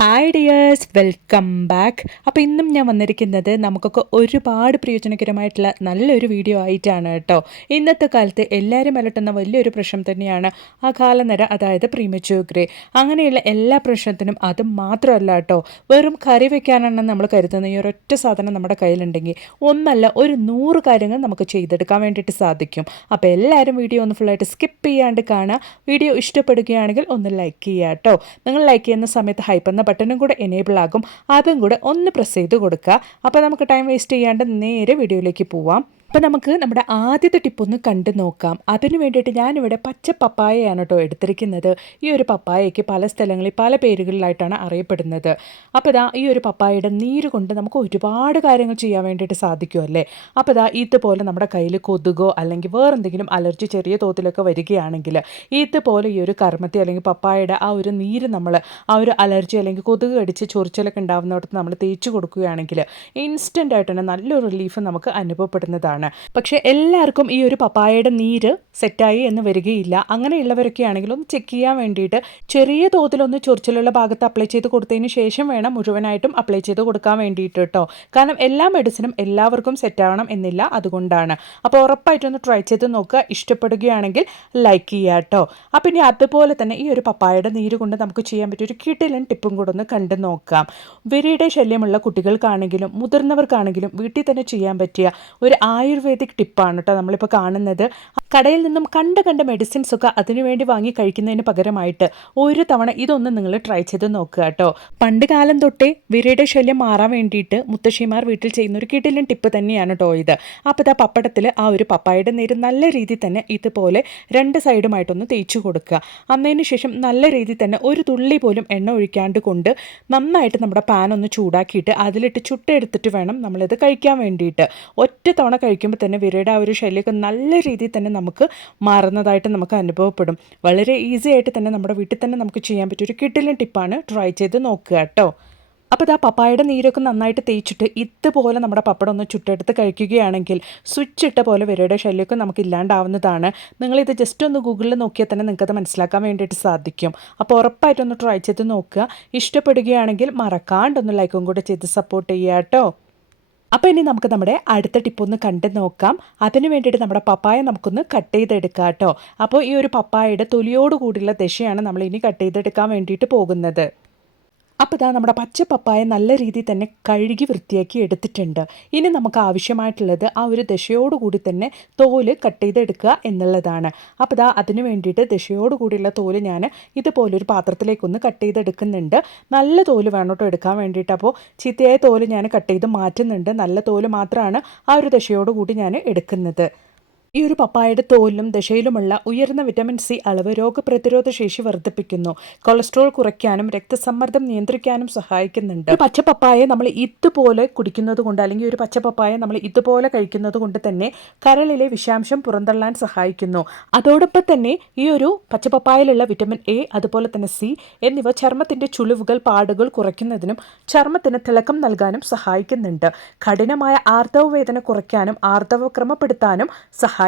Hi dears, welcome back. അപ്പോൾ ഇന്നും ഞാൻ വന്നിരിക്കുന്നത് നമുക്കൊക്കെ ഒരുപാട് പ്രയോജനകരമായിട്ടുള്ള നല്ലൊരു വീഡിയോ ആയിട്ടാണ് കേട്ടോ. ഇന്നത്തെ കാലത്ത് എല്ലാവരും അലട്ടുന്ന വലിയൊരു പ്രശ്നം തന്നെയാണ് അകാലനര, അതായത് പ്രീമച്യൂർ ഗ്രേ. അങ്ങനെയുള്ള എല്ലാ പ്രശ്നത്തിനും അത് മാത്രമല്ല കേട്ടോ, വെറും കറി വെക്കാനാണ് നമ്മൾ കരുതുന്ന ഈ ഒരൊറ്റ സാധനം നമ്മുടെ കയ്യിലുണ്ടെങ്കിൽ ഒന്നല്ല ഒരു 100 കാര്യങ്ങൾ നമുക്ക് ചെയ്തെടുക്കാൻ വേണ്ടിയിട്ട് സാധിക്കും. അപ്പോൾ എല്ലാവരും വീഡിയോ ഒന്ന് ഫുള്ളായിട്ട് സ്കിപ്പ് ചെയ്യാണ്ട് കാണുക. വീഡിയോ ഇഷ്ടപ്പെടുകയാണെങ്കിൽ ഒന്ന് ലൈക്ക് ചെയ്യുക കേട്ടോ. നിങ്ങൾ ലൈക്ക് ചെയ്യുന്ന സമയത്ത് ഹൈപ്പ് എന്ന ബട്ടണും കൂടെ എനേബിൾ ആകും, അതും കൂടെ ഒന്ന് പ്രസ് ചെയ്ത് കൊടുക്കുക. അപ്പോൾ നമുക്ക് ടൈം വേസ്റ്റ് ചെയ്യാണ്ട് നേരെ വീഡിയോയിലേക്ക് പോവാം. അപ്പോൾ നമുക്ക് നമ്മുടെ ആദ്യത്തെ ടിപ്പൊന്ന് കണ്ടു നോക്കാം. അതിന് വേണ്ടിയിട്ട് ഞാനിവിടെ പച്ച പപ്പായയാണ് കേട്ടോ എടുത്തിരിക്കുന്നത്. ഈ ഒരു പപ്പായയ്ക്ക് പല സ്ഥലങ്ങളിൽ പല പേരുകളിലായിട്ടാണ് അറിയപ്പെടുന്നത്. അപ്പോൾ ഈ ഒരു പപ്പായയുടെ നീര് കൊണ്ട് നമുക്ക് ഒരുപാട് കാര്യങ്ങൾ ചെയ്യാൻ വേണ്ടിയിട്ട് സാധിക്കുമല്ലേ. അപ്പോൾ ഇതുപോലെ നമ്മുടെ കയ്യിൽ കൊതുകോ അല്ലെങ്കിൽ വേറെന്തെങ്കിലും അലർജി ചെറിയ തോതിലൊക്കെ വരികയാണെങ്കിൽ ഇതുപോലെ ഈ ഒരു കർമ്മത്തി അല്ലെങ്കിൽ പപ്പായയുടെ ആ ഒരു നീര് നമ്മൾ ആ ഒരു അലർജി അല്ലെങ്കിൽ കൊതുക് കടിച്ച് ചൊറിച്ചിലൊക്കെ ഉണ്ടാകുന്നിടത്ത് നമ്മൾ തേച്ച് കൊടുക്കുകയാണെങ്കിൽ ഇൻസ്റ്റൻ്റ് ആയിട്ട് തന്നെ നല്ലൊരു റിലീഫ് നമുക്ക് അനുഭവപ്പെടുന്നതാണ്. പക്ഷേ എല്ലാവർക്കും ഈ ഒരു പപ്പായയുടെ നീര് സെറ്റായി എന്ന് വരികയില്ല. അങ്ങനെയുള്ളവരൊക്കെ ആണെങ്കിൽ ഒന്ന് ചെക്ക് ചെയ്യാൻ വേണ്ടിയിട്ട് ചെറിയ തോതിലൊന്ന് ചൊറിച്ചിലുള്ള ഭാഗത്ത് അപ്ലൈ ചെയ്ത് കൊടുത്തതിന് ശേഷം വേണം മുഴുവനായിട്ടും അപ്ലൈ ചെയ്ത് കൊടുക്കാൻ വേണ്ടിയിട്ട് കേട്ടോ. കാരണം എല്ലാ മെഡിസിനും എല്ലാവർക്കും സെറ്റാവണം എന്നില്ല, അതുകൊണ്ടാണ്. അപ്പോൾ ഉറപ്പായിട്ടൊന്ന് ട്രൈ ചെയ്ത് നോക്കുക. ഇഷ്ടപ്പെടുകയാണെങ്കിൽ ലൈക്ക് ചെയ്യുക കേട്ടോ. അപ്പം ഇനി അതുപോലെ തന്നെ ഈ ഒരു പപ്പായയുടെ നീര് കൊണ്ട് നമുക്ക് ചെയ്യാൻ പറ്റിയ ഒരു കിടിലൻ ടിപ്പും കൂടെ ഒന്ന് കണ്ടു നോക്കാം. വിരയുടെ ശല്യമുള്ള കുട്ടികൾക്കാണെങ്കിലും മുതിർന്നവർക്കാണെങ്കിലും വീട്ടിൽ തന്നെ ചെയ്യാൻ പറ്റിയ ഒരു ആയുർവേദിക് ടിപ്പാണ് കേട്ടോ നമ്മളിപ്പോൾ കാണുന്നത്. കടയിൽ നിന്നും കണ്ട മെഡിസിൻസ് ഒക്കെ അതിനുവേണ്ടി വാങ്ങി കഴിക്കുന്നതിന് പകരമായിട്ട് ഒരു തവണ ഇതൊന്ന് നിങ്ങൾ ട്രൈ ചെയ്ത് നോക്കുക കേട്ടോ. പണ്ട് കാലം തൊട്ടേ വിരയുടെ ശല്യം മാറാൻ വേണ്ടിയിട്ട് മുത്തശ്ശിമാർ വീട്ടിൽ ചെയ്യുന്ന ഒരു കിടിലൻ ടിപ്പ് തന്നെയാണ് കേട്ടോ ഇത്. അപ്പോൾ പപ്പടത്തിൽ ആ ഒരു പപ്പായയുടെ നീര് നല്ല രീതിയിൽ തന്നെ ഇതുപോലെ 2 സൈഡുമായിട്ടൊന്ന് തേച്ച് കൊടുക്കുക. അന്നതിന് ശേഷം നല്ല രീതിയിൽ തന്നെ ഒരു തുള്ളി പോലും എണ്ണ ഒഴിക്കാണ്ട് കൊണ്ട് നന്നായിട്ട് നമ്മുടെ പാൻ ഒന്ന് ചൂടാക്കിയിട്ട് അതിലിട്ട് ചുട്ടെടുത്തിട്ട് വേണം നമ്മളിത് കഴിക്കാൻ വേണ്ടിയിട്ട്. ഒറ്റ തവണ കഴിക്കുമ്പോൾ തന്നെ വിരയുടെ ആ ഒരു ശല്യമൊക്കെ നല്ല രീതിയിൽ തന്നെ നമുക്ക് മാറുന്നതായിട്ട് നമുക്ക് അനുഭവപ്പെടും. വളരെ ഈസി ആയിട്ട് തന്നെ നമ്മുടെ വീട്ടിൽ തന്നെ നമുക്ക് ചെയ്യാൻ പറ്റിയ ഒരു കിടിലൻ ടിപ്പാണ്. ട്രൈ ചെയ്ത് നോക്കുക കേട്ടോ. അപ്പോൾ പപ്പായയുടെ നീരൊക്കെ നന്നായിട്ട് തേച്ചിട്ട് ഇതുപോലെ നമ്മുടെ പപ്പടം ഒന്ന് ചുട്ടെടുത്ത് കഴിക്കുകയാണെങ്കിൽ സ്വിച്ച് ഇട്ട പോലെ വിരയുടെ ശല്യമൊക്കെ നമുക്ക് ഇല്ലാണ്ടാവുന്നതാണ്. നിങ്ങളിത് ജസ്റ്റ് ഒന്ന് ഗൂഗിളിൽ നോക്കിയാൽ തന്നെ നിങ്ങൾക്കത് മനസ്സിലാക്കാൻ വേണ്ടിയിട്ട് സാധിക്കും. അപ്പോൾ ഉറപ്പായിട്ടൊന്ന് ട്രൈ ചെയ്ത് നോക്കുക. ഇഷ്ടപ്പെടുകയാണെങ്കിൽ മറക്കാണ്ടൊന്ന് ലൈക്കും കൂടെ ചെയ്ത് സപ്പോർട്ട് ചെയ്യുക കേട്ടോ. അപ്പോൾ ഇനി നമുക്ക് നമ്മുടെ അടുത്ത ടിപ്പൊന്ന് കണ്ടു നോക്കാം. അതിന് വേണ്ടിയിട്ട് നമ്മുടെ പപ്പായ നമുക്കൊന്ന് കട്ട് ചെയ്തെടുക്കാം കേട്ടോ. അപ്പോൾ ഈ ഒരു പപ്പായയുടെ തൊലിയോട് കൂടിയുള്ള ദശയാണ് നമ്മൾ ഇനി കട്ട് ചെയ്തെടുക്കാൻ വേണ്ടിയിട്ട് പോകുന്നത്. അപ്പോൾ നമ്മുടെ പച്ച പപ്പായ നല്ല രീതിയിൽ തന്നെ കഴുകി വൃത്തിയാക്കി എടുത്തിട്ടുണ്ട്. ഇനി നമുക്ക് ആവശ്യമായിട്ടുള്ളത് ആ ഒരു ദശയോടുകൂടി തന്നെ തോല് കട്ട് ചെയ്തെടുക്കുക എന്നുള്ളതാണ്. അപ്പോൾ അതിന് വേണ്ടിയിട്ട് ദശയോടുകൂടിയുള്ള തോല് ഞാൻ ഇതുപോലൊരു പാത്രത്തിലേക്കൊന്ന് കട്ട് ചെയ്തെടുക്കുന്നുണ്ട്. നല്ല തോല് വേണം കേട്ടോ എടുക്കാൻ വേണ്ടിയിട്ട്. അപ്പോൾ ചീത്തയായ തോല് ഞാൻ കട്ട് ചെയ്ത് മാറ്റുന്നുണ്ട്. നല്ല തോല് മാത്രമാണ് ആ ഒരു ദശയോടുകൂടി ഞാൻ എടുക്കുന്നത്. ഈ ഒരു പപ്പായയുടെ തോലിലും ദശയിലുമുള്ള ഉയർന്ന വിറ്റമിൻ സി അളവ് രോഗപ്രതിരോധ ശേഷി വർദ്ധിപ്പിക്കുന്നു, കൊളസ്ട്രോൾ കുറയ്ക്കാനും രക്തസമ്മർദ്ദം നിയന്ത്രിക്കാനും സഹായിക്കുന്നുണ്ട്. പച്ച പപ്പായ നമ്മൾ ഇതുപോലെ കുടിക്കുന്നത് കൊണ്ട് അല്ലെങ്കിൽ ഒരു പച്ച പപ്പായ നമ്മൾ ഇതുപോലെ കഴിക്കുന്നത് കൊണ്ട് തന്നെ കരളിലെ വിഷാംശം പുറന്തള്ളാൻ സഹായിക്കുന്നു. അതോടൊപ്പം തന്നെ ഈ ഒരു പച്ച പപ്പായയിലുള്ള വിറ്റമിൻ എ അതുപോലെ തന്നെ സി എന്നിവ ചർമ്മത്തിൻ്റെ ചുളിവുകൾ പാടുകൾ കുറയ്ക്കുന്നതിനും ചർമ്മത്തിന് തിളക്കം നൽകാനും സഹായിക്കുന്നുണ്ട്. കഠിനമായ ആർത്തവ വേദന കുറയ്ക്കാനും ആർത്തവ ക്രമപ്പെടുത്താനും സഹായിക്കുന്നുണ്ട്.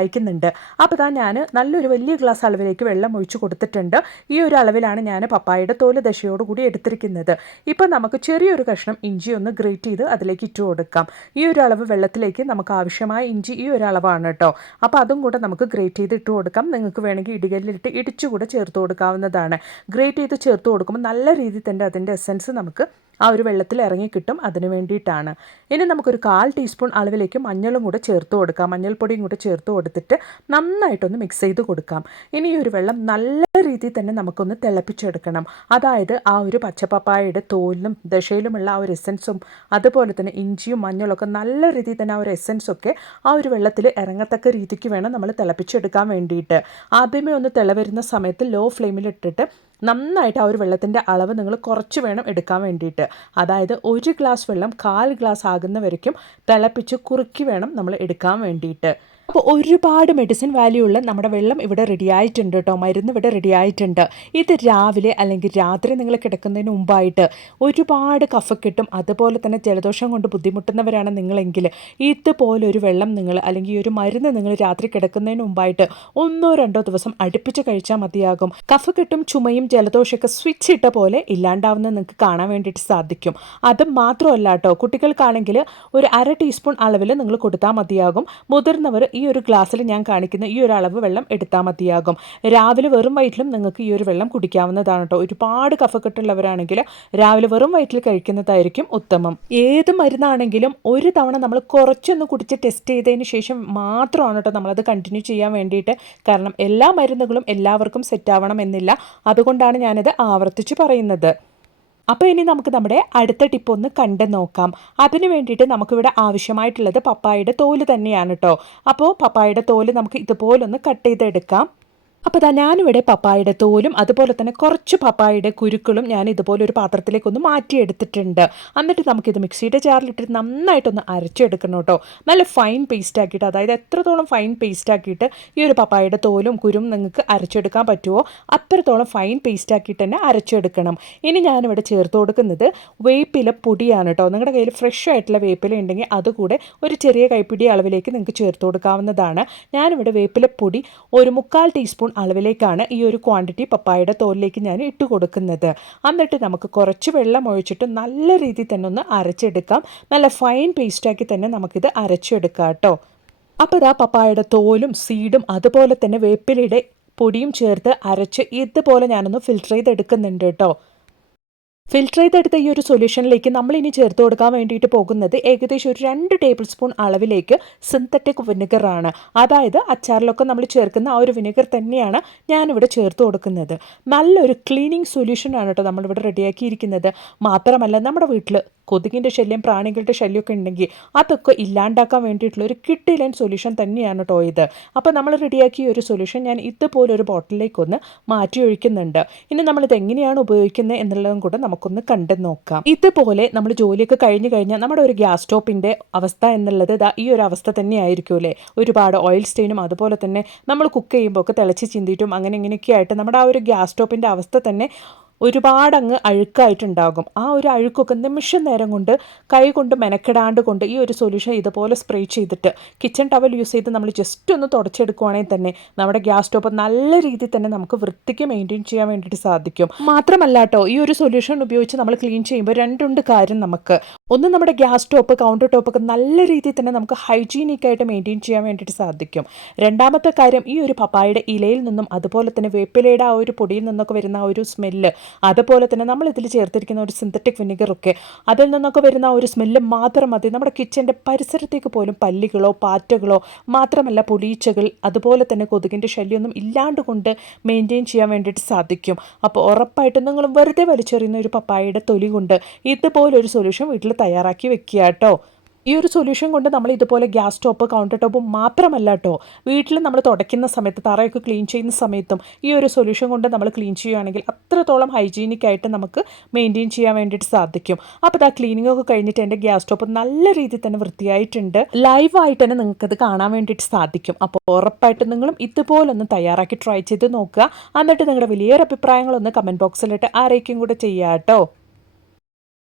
അപ്പോൾ ഞാൻ നല്ലൊരു വലിയ ഗ്ലാസ് അളവിലേക്ക് വെള്ളം ഒഴിച്ചു കൊടുത്തിട്ടുണ്ട്. ഈ ഒരു അളവിലാണ് ഞാൻ പപ്പായയുടെ തോല് ദശയോടുകൂടി എടുത്തിരിക്കുന്നത്. ഇപ്പോൾ നമുക്ക് ചെറിയൊരു കഷ്ണം ഇഞ്ചി ഒന്ന് ഗ്രേറ്റ് ചെയ്ത് അതിലേക്ക് ഇട്ട് കൊടുക്കാം. ഈ ഒരു അളവ് വെള്ളത്തിലേക്ക് നമുക്ക് ആവശ്യമായ ഇഞ്ചി ഈ ഒരു അളവാണ് കേട്ടോ. അപ്പോൾ അതും കൂടെ നമുക്ക് ഗ്രേറ്റ് ചെയ്ത് ഇട്ട് കൊടുക്കാം. നിങ്ങൾക്ക് വേണമെങ്കിൽ ഇടികല്ലിലിട്ട് ഇടിച്ചുകൂടെ ചേർത്ത് കൊടുക്കാവുന്നതാണ്. ഗ്രേറ്റ് ചെയ്ത് ചേർത്ത് കൊടുക്കുമ്പോൾ നല്ല രീതിയിൽ തന്നെ അതിൻ്റെ എസൻസ് നമുക്ക് ആ ഒരു വെള്ളത്തിൽ ഇറങ്ങി കിട്ടും. അതിന് വേണ്ടിയിട്ടാണ്. ഇനി നമുക്കൊരു 1/4 ടീസ്പൂൺ അളവിലേക്ക് മഞ്ഞളും കൂടെ ചേർത്ത് കൊടുക്കാം. മഞ്ഞൾപ്പൊടിയും കൂടെ ചേർത്ത് കൊടുത്തിട്ട് നന്നായിട്ടൊന്ന് മിക്സ് ചെയ്ത് കൊടുക്കാം. ഇനി ഈ ഒരു വെള്ളം നല്ല രീതിയിൽ തന്നെ നമുക്കൊന്ന് തിളപ്പിച്ചെടുക്കണം. അതായത് ആ ഒരു പച്ചപ്പപ്പായയുടെ തോലിലും ദശയിലുമുള്ള ആ ഒരു എസൻസും അതുപോലെ തന്നെ ഇഞ്ചിയും മഞ്ഞളൊക്കെ നല്ല രീതിയിൽ തന്നെ ആ ഒരു എസൻസൊക്കെ ആ ഒരു വെള്ളത്തിൽ ഇറങ്ങത്തക്ക രീതിക്ക് വേണം നമ്മൾ തിളപ്പിച്ചെടുക്കാൻ വേണ്ടിയിട്ട്. ആദ്യമേ ഒന്ന് തിളവരുന്ന സമയത്ത് ലോ ഫ്ലെയിമിലിട്ടിട്ട് നന്നായിട്ട് ആ ഒരു വെള്ളത്തിൻ്റെ അളവ് നിങ്ങൾ കുറച്ച് വേണം എടുക്കാൻ വേണ്ടിയിട്ട്. അതായത് 1 ഗ്ലാസ് വെള്ളം 1/4 ഗ്ലാസ് ആകുന്ന വരയ്ക്കും തിളപ്പിച്ച് കുറുക്കി വേണം നമ്മൾ എടുക്കാൻ വേണ്ടിയിട്ട്. അപ്പോൾ ഒരുപാട് മെഡിസിൻ വാല്യൂ ഉള്ള നമ്മുടെ വെള്ളം ഇവിടെ റെഡി ആയിട്ടുണ്ട് കേട്ടോ, മരുന്ന് ഇവിടെ റെഡി ആയിട്ടുണ്ട്. ഇത് രാവിലെ അല്ലെങ്കിൽ രാത്രി നിങ്ങൾ കിടക്കുന്നതിന് മുമ്പായിട്ട് ഒരുപാട് കഫക്കെട്ടും അതുപോലെ തന്നെ ജലദോഷം കൊണ്ട് ബുദ്ധിമുട്ടുന്നവരാണ് നിങ്ങളെങ്കിൽ ഇതുപോലൊരു വെള്ളം നിങ്ങൾ അല്ലെങ്കിൽ ഒരു മരുന്ന് നിങ്ങൾ രാത്രി കിടക്കുന്നതിന് മുമ്പായിട്ട് 1-2 ദിവസം അടുപ്പിച്ച് കഴിച്ചാൽ മതിയാകും. കഫക്കെട്ടും ചുമയും ജലദോഷമൊക്കെ സ്വിച്ച് ഇട്ട പോലെ ഇല്ലാണ്ടാവുന്നത് നിങ്ങൾക്ക് കാണാൻ വേണ്ടിയിട്ട് സാധിക്കും. അത് മാത്രമല്ല കേട്ടോ, കുട്ടികൾക്കാണെങ്കിൽ ഒരു 1/2 ടീസ്പൂൺ അളവിൽ നിങ്ങൾ കൊടുത്താൽ മതിയാകും. മുതിർന്നവർ ഈ ഒരു ഗ്ലാസ്സിൽ ഞാൻ കാണിക്കുന്ന ഈ ഒരു അളവ് വെള്ളം എടുത്താൽ മതിയാകും. രാവിലെ വെറും വയറ്റിലും നിങ്ങൾക്ക് ഈ ഒരു വെള്ളം കുടിക്കാവുന്നതാണ് കേട്ടോ. ഒരുപാട് കഫക്കെട്ടുള്ളവരാണെങ്കിൽ രാവിലെ വെറും വയറ്റിൽ കഴിക്കുന്നതായിരിക്കും ഉത്തമം. ഏത് മരുന്നാണെങ്കിലും ഒരു തവണ നമ്മൾ കുറച്ചൊന്ന് കുടിച്ച് ടെസ്റ്റ് ചെയ്തതിന് ശേഷം മാത്രമാണ് കേട്ടോ നമ്മളത് കണ്ടിന്യൂ ചെയ്യാൻ വേണ്ടിയിട്ട്. കാരണം എല്ലാ മരുന്നുകളും എല്ലാവർക്കും സെറ്റ് ആവണം എന്നില്ല. അതുകൊണ്ടാണ് ഞാനത് ആവർത്തിച്ച് പറയുന്നത്. അപ്പോൾ ഇനി നമുക്ക് നമ്മുടെ അടുത്ത ടിപ്പ് ഒന്ന് കണ്ടു നോക്കാം. അതിന് വേണ്ടിയിട്ട് നമുക്കിവിടെ ആവശ്യമായിട്ടുള്ളത് പപ്പായയുടെ തോല് തന്നെയാണ് കേട്ടോ. അപ്പോൾ പപ്പായയുടെ തോല് നമുക്ക് ഇതുപോലൊന്ന് കട്ട് ചെയ്തെടുക്കാം. അപ്പോൾ ഞാനിവിടെ പപ്പായയുടെ തോലും അതുപോലെ തന്നെ കുറച്ച് പപ്പായയുടെ കുരുക്കളും ഞാൻ ഇതുപോലെ ഒരു പാത്രത്തിലേക്കൊന്ന് മാറ്റിയെടുത്തിട്ടുണ്ട്. എന്നിട്ട് നമുക്കിത് മിക്സിയുടെ ജാറിലിട്ട് നന്നായിട്ടൊന്ന് അരച്ചെടുക്കണം കേട്ടോ. നല്ല ഫൈൻ പേസ്റ്റ് ആക്കിയിട്ട്, അതായത് എത്രത്തോളം ഫൈൻ പേസ്റ്റ് ആക്കിയിട്ട് ഈ ഒരു പപ്പായയുടെ തോലും കുരും നിങ്ങൾക്ക് അരച്ചെടുക്കാൻ പറ്റുമോ അത്രത്തോളം ഫൈൻ പേസ്റ്റ് ആക്കിയിട്ട് തന്നെ അരച്ചെടുക്കണം. ഇനി ഞാനിവിടെ ചേർത്ത് കൊടുക്കുന്നത് വേപ്പില പൊടിയാണ് കേട്ടോ. നിങ്ങളുടെ കയ്യിൽ ഫ്രഷ് ആയിട്ടുള്ള വേപ്പില ഉണ്ടെങ്കിൽ അതുകൂടെ ഒരു ചെറിയ കൈപ്പിടി അളവിലേക്ക് നിങ്ങൾക്ക് ചേർത്ത് കൊടുക്കാവുന്നതാണ്. ഞാനിവിടെ വേപ്പില പൊടി ഒരു 1/4 ടീസ്പൂൺ അളവിലേക്കാണ് ഈ ഒരു ക്വാണ്ടിറ്റി പപ്പായയുടെ തോലിലേക്ക് ഞാൻ ഇട്ട് കൊടുക്കുന്നത്. എന്നിട്ട് നമുക്ക് കുറച്ച് വെള്ളം ഒഴിച്ചിട്ട് നല്ല രീതിയിൽ തന്നെ ഒന്ന് അരച്ചെടുക്കാം. നല്ല ഫൈൻ പേസ്റ്റാക്കി തന്നെ നമുക്കിത് അരച്ചെടുക്കാം കേട്ടോ. അപ്പോൾ പപ്പായയുടെ തോലും സീഡും അതുപോലെ തന്നെ വേപ്പിലയുടെ പൊടിയും ചേർത്ത് അരച്ച് ഇതുപോലെ ഞാനൊന്ന് ഫിൽറ്റർ ചെയ്തെടുക്കുന്നുണ്ട് കേട്ടോ. ഫിൽറ്റർ ചെയ്തെടുത്ത ഈ ഒരു സൊല്യൂഷനിലേക്ക് നമ്മളിനി ചേർത്ത് കൊടുക്കാൻ വേണ്ടിയിട്ട് പോകുന്നത് ഏകദേശം ഒരു 2 ടേബിൾ സ്പൂൺ അളവിലേക്ക് സിന്തറ്റിക് വിനെഗറാണ്. അതായത് അച്ചാറിലൊക്കെ നമ്മൾ ചേർക്കുന്ന ആ ഒരു വിനെഗർ തന്നെയാണ് ഞാനിവിടെ ചേർത്ത് കൊടുക്കുന്നത്. നല്ലൊരു ക്ലീനിങ് സൊല്യൂഷനാണ് കേട്ടോ നമ്മളിവിടെ റെഡിയാക്കിയിരിക്കുന്നത്. മാത്രമല്ല നമ്മുടെ വീട്ടിൽ കൊതുകിൻ്റെ ശല്യം പ്രാണികളുടെ ശല്യമൊക്കെ ഉണ്ടെങ്കിൽ അതൊക്കെ ഇല്ലാണ്ടാക്കാൻ വേണ്ടിയിട്ടുള്ള ഒരു കിട്ടിലൻ സൊല്യൂഷൻ തന്നെയാണ് കേട്ടോ ഇത്. അപ്പോൾ നമ്മൾ റെഡിയാക്കിയ ഒരു സൊല്യൂഷൻ ഞാൻ ഇതുപോലൊരു ബോട്ടിലേക്കൊന്ന് മാറ്റി ഒഴിക്കുന്നുണ്ട്. ഇനി നമ്മളിത് എങ്ങനെയാണ് ഉപയോഗിക്കുന്നത് എന്നുള്ളതും കൂടെ നമുക്കൊന്ന് കണ്ടു നോക്കാം. ഇതുപോലെ നമ്മൾ ജോലിയൊക്കെ കഴിഞ്ഞ് കഴിഞ്ഞാൽ നമ്മുടെ ഒരു ഗ്യാസ് സ്റ്റോപ്പിൻ്റെ അവസ്ഥ എന്നുള്ളത് ഈ ഒരു അവസ്ഥ തന്നെ ആയിരിക്കും അല്ലേ. ഒരുപാട് ഓയിൽ സ്റ്റെയിനും അതുപോലെ തന്നെ നമ്മൾ കുക്ക് ചെയ്യുമ്പോൾ ഒക്കെ തിളച്ച് ചിന്തിയിട്ടും അങ്ങനെ ഇങ്ങനെയൊക്കെ ആയിട്ട് നമ്മുടെ ആ ഒരു ഗ്യാസ് സ്റ്റോപ്പിൻ്റെ അവസ്ഥ തന്നെ ഒരുപാടങ്ങ് അഴുക്കായിട്ടുണ്ടാകും. ആ ഒരു അഴുക്കൊക്കെ നിമിഷ നേരം കൊണ്ട് കൈ കൊണ്ട് മെനക്കെടാണ്ട് കൊണ്ട് ഈ ഒരു സൊല്യൂഷൻ ഇതുപോലെ സ്പ്രേ ചെയ്തിട്ട് കിച്ചൺ ടവൽ യൂസ് ചെയ്ത് നമ്മൾ ജസ്റ്റ് ഒന്ന് തുടച്ചെടുക്കുവാണെങ്കിൽ തന്നെ നമ്മുടെ ഗ്യാസ് സ്റ്റോപ്പ് നല്ല രീതിയിൽ തന്നെ നമുക്ക് വൃത്തിക്ക് മെയിൻറ്റെയിൻ ചെയ്യാൻ വേണ്ടിയിട്ട് സാധിക്കും. മാത്രമല്ല കേട്ടോ, ഈ ഒരു സൊല്യൂഷൻ ഉപയോഗിച്ച് നമ്മൾ ക്ലീൻ ചെയ്യുമ്പോൾ 2 കാര്യം നമുക്ക്. ഒന്ന്, നമ്മുടെ ഗ്യാസ് സ്റ്റോപ്പ് കൗണ്ടർ ടോപ്പൊക്കെ നല്ല രീതിയിൽ തന്നെ നമുക്ക് ഹൈജീനിക്കായിട്ട് മെയിൻറ്റെയിൻ ചെയ്യാൻ വേണ്ടിയിട്ട് സാധിക്കും. രണ്ടാമത്തെ കാര്യം, ഈ ഒരു പപ്പായയുടെ ഇലയിൽ നിന്നും അതുപോലെ തന്നെ വേപ്പിലയുടെ ആ ഒരു പൊടിയിൽ നിന്നൊക്കെ വരുന്ന ആ ഒരു സ്മെല്ല്, അതുപോലെ തന്നെ നമ്മൾ ഇതിൽ ചേർത്തിരിക്കുന്ന ഒരു സിന്തറ്റിക് വിനെഗറൊക്കെ അതിൽ നിന്നൊക്കെ വരുന്ന ഒരു സ്മെല്ല് മാത്രം മതി നമ്മുടെ കിച്ചൻ്റെ പരിസരത്തേക്ക് പോലും പല്ലികളോ പാറ്റകളോ മാത്രമല്ല പുളീച്ചകൾ അതുപോലെ തന്നെ കൊതുകിൻ്റെ ശല്യമൊന്നും ഇല്ലാണ്ട് കൊണ്ട് മെയിൻറ്റെയിൻ ചെയ്യാൻ വേണ്ടിയിട്ട് സാധിക്കും. അപ്പോൾ ഉറപ്പായിട്ടും നിങ്ങൾ വെറുതെ വലിച്ചെറിയുന്ന ഒരു പപ്പായയുടെ തൊലി കൊണ്ട് ഇതുപോലൊരു സൊല്യൂഷൻ വീട്ടിൽ തയ്യാറാക്കി വെക്കുക കേട്ടോ. ഈ ഒരു സൊല്യൂഷൻ കൊണ്ട് നമ്മൾ ഇതുപോലെ ഗ്യാസ് സ്റ്റോപ്പ് കൗണ്ടർ ടോപ്പ് മാത്രമല്ല കേട്ടോ, വീട്ടിൽ നമ്മൾ തുടയ്ക്കുന്ന സമയത്ത് തറയൊക്കെ ക്ലീൻ ചെയ്യുന്ന സമയത്തും ഈ ഒരു സൊല്യൂഷൻ കൊണ്ട് നമ്മൾ ക്ലീൻ ചെയ്യുകയാണെങ്കിൽ അത്രത്തോളം ഹൈജീനിക്കായിട്ട് നമുക്ക് മെയിൻറ്റെയിൻ ചെയ്യാൻ വേണ്ടിയിട്ട് സാധിക്കും. അപ്പോൾ ക്ലീനിങ് ഒക്കെ കഴിഞ്ഞിട്ട് എൻ്റെ ഗ്യാസ് സ്റ്റോപ്പ് നല്ല രീതിയിൽ തന്നെ വൃത്തിയായിട്ടുണ്ട്. ലൈവായിട്ട് തന്നെ നിങ്ങൾക്കത് കാണാൻ വേണ്ടിയിട്ട് സാധിക്കും. അപ്പോൾ ഉറപ്പായിട്ടും നിങ്ങളും ഇതുപോലൊന്ന് തയ്യാറാക്കി ട്രൈ ചെയ്ത് നോക്കുക. എന്നിട്ട് നിങ്ങളുടെ വലിയൊരു അഭിപ്രായങ്ങളൊന്ന് കമൻറ്റ് ബോക്സിലിട്ട് ആരേക്കും കൂടെ ചെയ്യുക കേട്ടോ.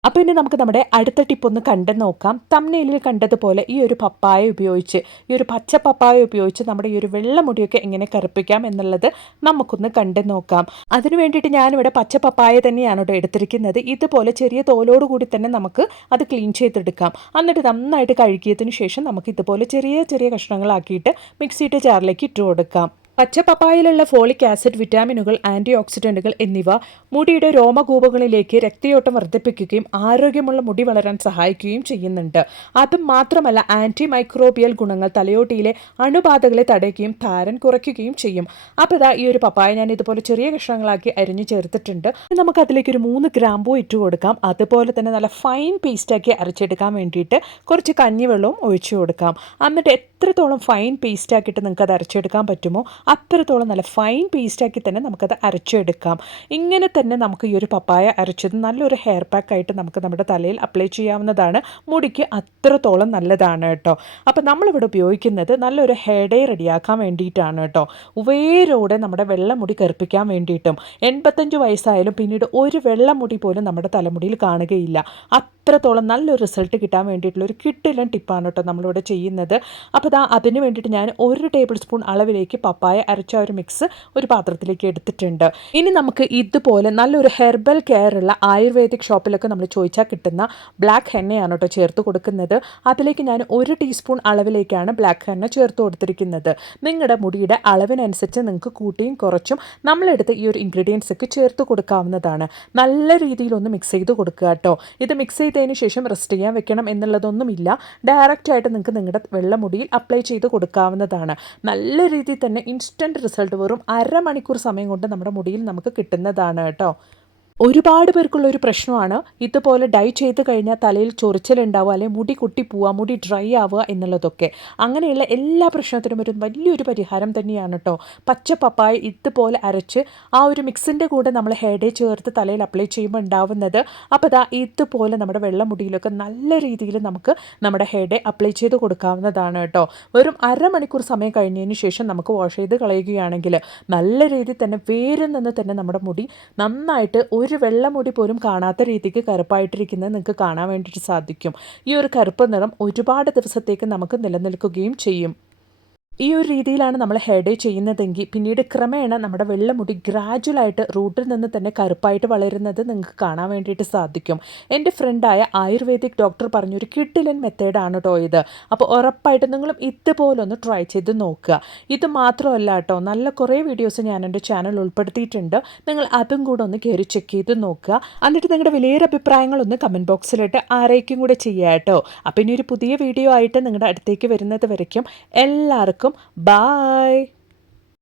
അപ്പോൾ ഇനി നമുക്ക് നമ്മുടെ അടുത്ത ടിപ്പ് ഒന്ന് കണ്ടു നോക്കാം. തംബ്നെയിലിൽ കണ്ടതുപോലെ ഈ ഒരു പപ്പായ ഉപയോഗിച്ച്, ഈ ഒരു പച്ച പപ്പായ ഉപയോഗിച്ച് നമ്മുടെ ഈ ഒരു വെള്ളമുടിയൊക്കെ എങ്ങനെ കറുപ്പിക്കാം എന്നുള്ളത് നമുക്കൊന്ന് കണ്ടു നോക്കാം. അതിന് വേണ്ടിയിട്ട് ഞാനിവിടെ പച്ച പപ്പായ തന്നെയാണ് ഇവിടെ എടുത്തിരിക്കുന്നത്. ഇതുപോലെ ചെറിയ തോലോടുകൂടി തന്നെ നമുക്ക് അത് ക്ലീൻ ചെയ്തെടുക്കാം. എന്നിട്ട് നന്നായിട്ട് കഴുകിയതിന് ശേഷം നമുക്ക് ഇതുപോലെ ചെറിയ ചെറിയ കഷ്ണങ്ങളാക്കിയിട്ട് മിക്സിയുടെ ജാറിലേക്ക് ഇട്ട് കൊടുക്കാം. പച്ച പപ്പായയിലുള്ള ഫോളിക് ആസിഡ്, വിറ്റാമിനുകൾ, ആൻറ്റി ഓക്സിഡൻറ്റുകൾ എന്നിവ മുടിയുടെ രോമകൂപങ്ങളിലേക്ക് രക്തയോട്ടം വർദ്ധിപ്പിക്കുകയും ആരോഗ്യമുള്ള മുടി വളരാൻ സഹായിക്കുകയും ചെയ്യുന്നുണ്ട്. അതും മാത്രമല്ല ആൻറ്റി മൈക്രോബിയൽ ഗുണങ്ങൾ തലയോട്ടിയിലെ അണുബാധകളെ തടയുകയും താരൻ കുറയ്ക്കുകയും ചെയ്യും. അപ്പോൾ ഈ ഒരു പപ്പായ ഞാൻ ഇതുപോലെ ചെറിയ കഷ്ണങ്ങളാക്കി അരിഞ്ഞു ചേർത്തിട്ടുണ്ട്. നമുക്ക് അതിലേക്ക് ഒരു 3 ഗ്രാമ്പൂ ഇട്ട് കൊടുക്കാം. അതുപോലെ തന്നെ നല്ല ഫൈൻ പേസ്റ്റാക്കി അരച്ചെടുക്കാൻ വേണ്ടിയിട്ട് കുറച്ച് കഞ്ഞിവെള്ളവും ഒഴിച്ചു കൊടുക്കാം. എന്നിട്ട് എത്രത്തോളം ഫൈൻ പേസ്റ്റാക്കിയിട്ട് നിങ്ങൾക്ക് അത് അരച്ചെടുക്കാൻ പറ്റുമോ അത്രത്തോളം നല്ല ഫൈൻ പേസ്റ്റാക്കി തന്നെ നമുക്കത് അരച്ചെടുക്കാം. ഇങ്ങനെ തന്നെ നമുക്ക് ഈ ഒരു പപ്പായ അരച്ചത് നല്ലൊരു ഹെയർ പാക്കായിട്ട് നമുക്ക് നമ്മുടെ തലയിൽ അപ്ലൈ ചെയ്യാവുന്നതാണ്. മുടിക്ക് അത്രത്തോളം നല്ലതാണ് കേട്ടോ. അപ്പോൾ നമ്മളിവിടെ ഉപയോഗിക്കുന്നത് നല്ലൊരു ഹെയർ ഡേ റെഡിയാക്കാൻ വേണ്ടിയിട്ടാണ് കേട്ടോ. വേരോടെ നമ്മുടെ വെള്ളമുടി കറുപ്പിക്കാൻ വേണ്ടിയിട്ടും 85 വയസ്സായാലും പിന്നീട് ഒരു വെള്ളമുടി പോലും നമ്മുടെ തലമുടിയിൽ കാണുകയില്ല. അത്രത്തോളം നല്ലൊരു റിസൾട്ട് കിട്ടാൻ വേണ്ടിയിട്ടുള്ള ഒരു കിടിലൻ ടിപ്പാണ് കേട്ടോ നമ്മളിവിടെ ചെയ്യുന്നത്. അപ്പോൾ അതിന് വേണ്ടിയിട്ട് ഞാൻ 1 ടേബിൾ സ്പൂൺ അളവിലേക്ക് പപ്പായ അരച്ച ഒരു മിക്സ് ഒരു പാത്രത്തിലേക്ക് എടുത്തിട്ടുണ്ട്. ഇനി നമുക്ക് ഇതുപോലെ നല്ലൊരു ഹെർബൽ കെയർ ഉള്ള ആയുർവേദിക് ഷോപ്പിലൊക്കെ നമ്മൾ ചോദിച്ചാൽ കിട്ടുന്ന ബ്ലാക്ക് ഹെന്നയാണ് കേട്ടോ ചേർത്ത് കൊടുക്കുന്നത്. അതിലേക്ക് ഞാൻ 1 ടീസ്പൂൺ അളവിലേക്കാണ് ബ്ലാക്ക് ഹെന്ന ചേർത്ത് കൊടുത്തിരിക്കുന്നത്. നിങ്ങളുടെ മുടിയുടെ അളവിനനുസരിച്ച് നിങ്ങൾക്ക് കൂട്ടിയും കുറച്ചും നമ്മളെടുത്ത് ഈ ഒരു ഇൻഗ്രീഡിയൻസ് ഒക്കെ ചേർത്ത് കൊടുക്കാവുന്നതാണ്. നല്ല രീതിയിലൊന്ന് മിക്സ് ചെയ്ത് കൊടുക്കുക കേട്ടോ. ഇത് മിക്സ് ചെയ്തതിന് ശേഷം റെസ്റ്റ് ചെയ്യാൻ വെക്കണം എന്നുള്ളതൊന്നുമില്ല. ഡയറക്റ്റായിട്ട് നിങ്ങൾക്ക് നിങ്ങളുടെ വെള്ളമുടിയിൽ അപ്ലൈ ചെയ്ത് കൊടുക്കാവുന്നതാണ്. നല്ല രീതിയിൽ തന്നെ ഇൻസ്റ്റൻറ്റ് റിസൾട്ട് വെറും അരമണിക്കൂർ സമയം കൊണ്ട് നമ്മുടെ മുടിയിൽ നമുക്ക് കിട്ടുന്നതാണ് കേട്ടോ. ഒരുപാട് പേർക്കുള്ള ഒരു പ്രശ്നമാണ് ഇതുപോലെ ഡൈ ചെയ്ത് കഴിഞ്ഞാൽ തലയിൽ ചൊറിച്ചിലുണ്ടാവുക, അല്ലെങ്കിൽ മുടി പൊട്ടിപ്പോവുക, മുടി ഡ്രൈ ആവുക എന്നുള്ളതൊക്കെ. അങ്ങനെയുള്ള എല്ലാ പ്രശ്നത്തിനും ഒരു വലിയൊരു പരിഹാരം തന്നെയാണ് കേട്ടോ പച്ച പപ്പായ ഇതുപോലെ അരച്ച് ആ ഒരു മിക്സിൻ്റെ കൂടെ നമ്മൾ ഹെയർ ഡേ ചേർത്ത് തലയിൽ അപ്ലൈ ചെയ്യുമ്പോൾ ഉണ്ടാവുന്നത്. അപ്പോൾ ഇതുപോലെ നമ്മുടെ വെള്ളമുടിയിലൊക്കെ നല്ല രീതിയിൽ നമുക്ക് നമ്മുടെ ഹെയർ ഡേ അപ്ലൈ ചെയ്ത് കൊടുക്കാവുന്നതാണ് കേട്ടോ. വെറും അരമണിക്കൂർ സമയം കഴിഞ്ഞതിന് ശേഷം നമുക്ക് വാഷ് ചെയ്ത് കളയുകയാണെങ്കിൽ നല്ല രീതിയിൽ തന്നെ വേരിൽ നിന്ന് തന്നെ നമ്മുടെ മുടി നന്നായിട്ട് ഒരു വെള്ളമുടി പോലും കാണാത്ത രീതിക്ക് കറുപ്പായിട്ടിരിക്കുന്നത് നിങ്ങൾക്ക് കാണാൻ വേണ്ടിയിട്ട് സാധിക്കും. ഈ ഒരു കറുപ്പ് നിറം ഒരുപാട് ദിവസത്തേക്ക് നമുക്ക് നിലനിൽക്കുകയും ചെയ്യും. ഈ ഒരു രീതിയിലാണ് നമ്മൾ ഹെയർ ഡേ ചെയ്യുന്നതെങ്കിൽ പിന്നീട് ക്രമേണ നമ്മുടെ വെള്ളമുടി ഗ്രാജുവലായിട്ട് റൂട്ടിൽ നിന്ന് തന്നെ കറുപ്പായിട്ട് വളരുന്നത് നിങ്ങൾക്ക് കാണാൻ വേണ്ടിയിട്ട് സാധിക്കും. എൻ്റെ ഫ്രണ്ടായ ആയുർവേദിക് ഡോക്ടർ പറഞ്ഞൊരു കിടിലൻ മെത്തേഡാണ് കേട്ടോ ഇത്. അപ്പോൾ ഉറപ്പായിട്ട് നിങ്ങളും ഇതുപോലെ ഒന്ന് ട്രൈ ചെയ്ത് നോക്കുക. ഇത് മാത്രമല്ല കേട്ടോ, നല്ല കുറേ വീഡിയോസ് ഞാൻ എൻ്റെ ചാനൽ ഉൾപ്പെടുത്തിയിട്ടുണ്ട്. നിങ്ങൾ അതും കൂടെ ഒന്ന് കയറി ചെക്ക് ചെയ്ത് നോക്കുക. എന്നിട്ട് നിങ്ങളുടെ വലിയൊരു അഭിപ്രായങ്ങളൊന്ന് കമൻറ്റ് ബോക്സിലിട്ട് ആരേക്കും കൂടെ ചെയ്യുക കേട്ടോ. അപ്പോൾ ഇനി ഒരു പുതിയ വീഡിയോ ആയിട്ട് നിങ്ങളുടെ അടുത്തേക്ക് വരുന്നത് വരയ്ക്കും എല്ലാവർക്കും bye.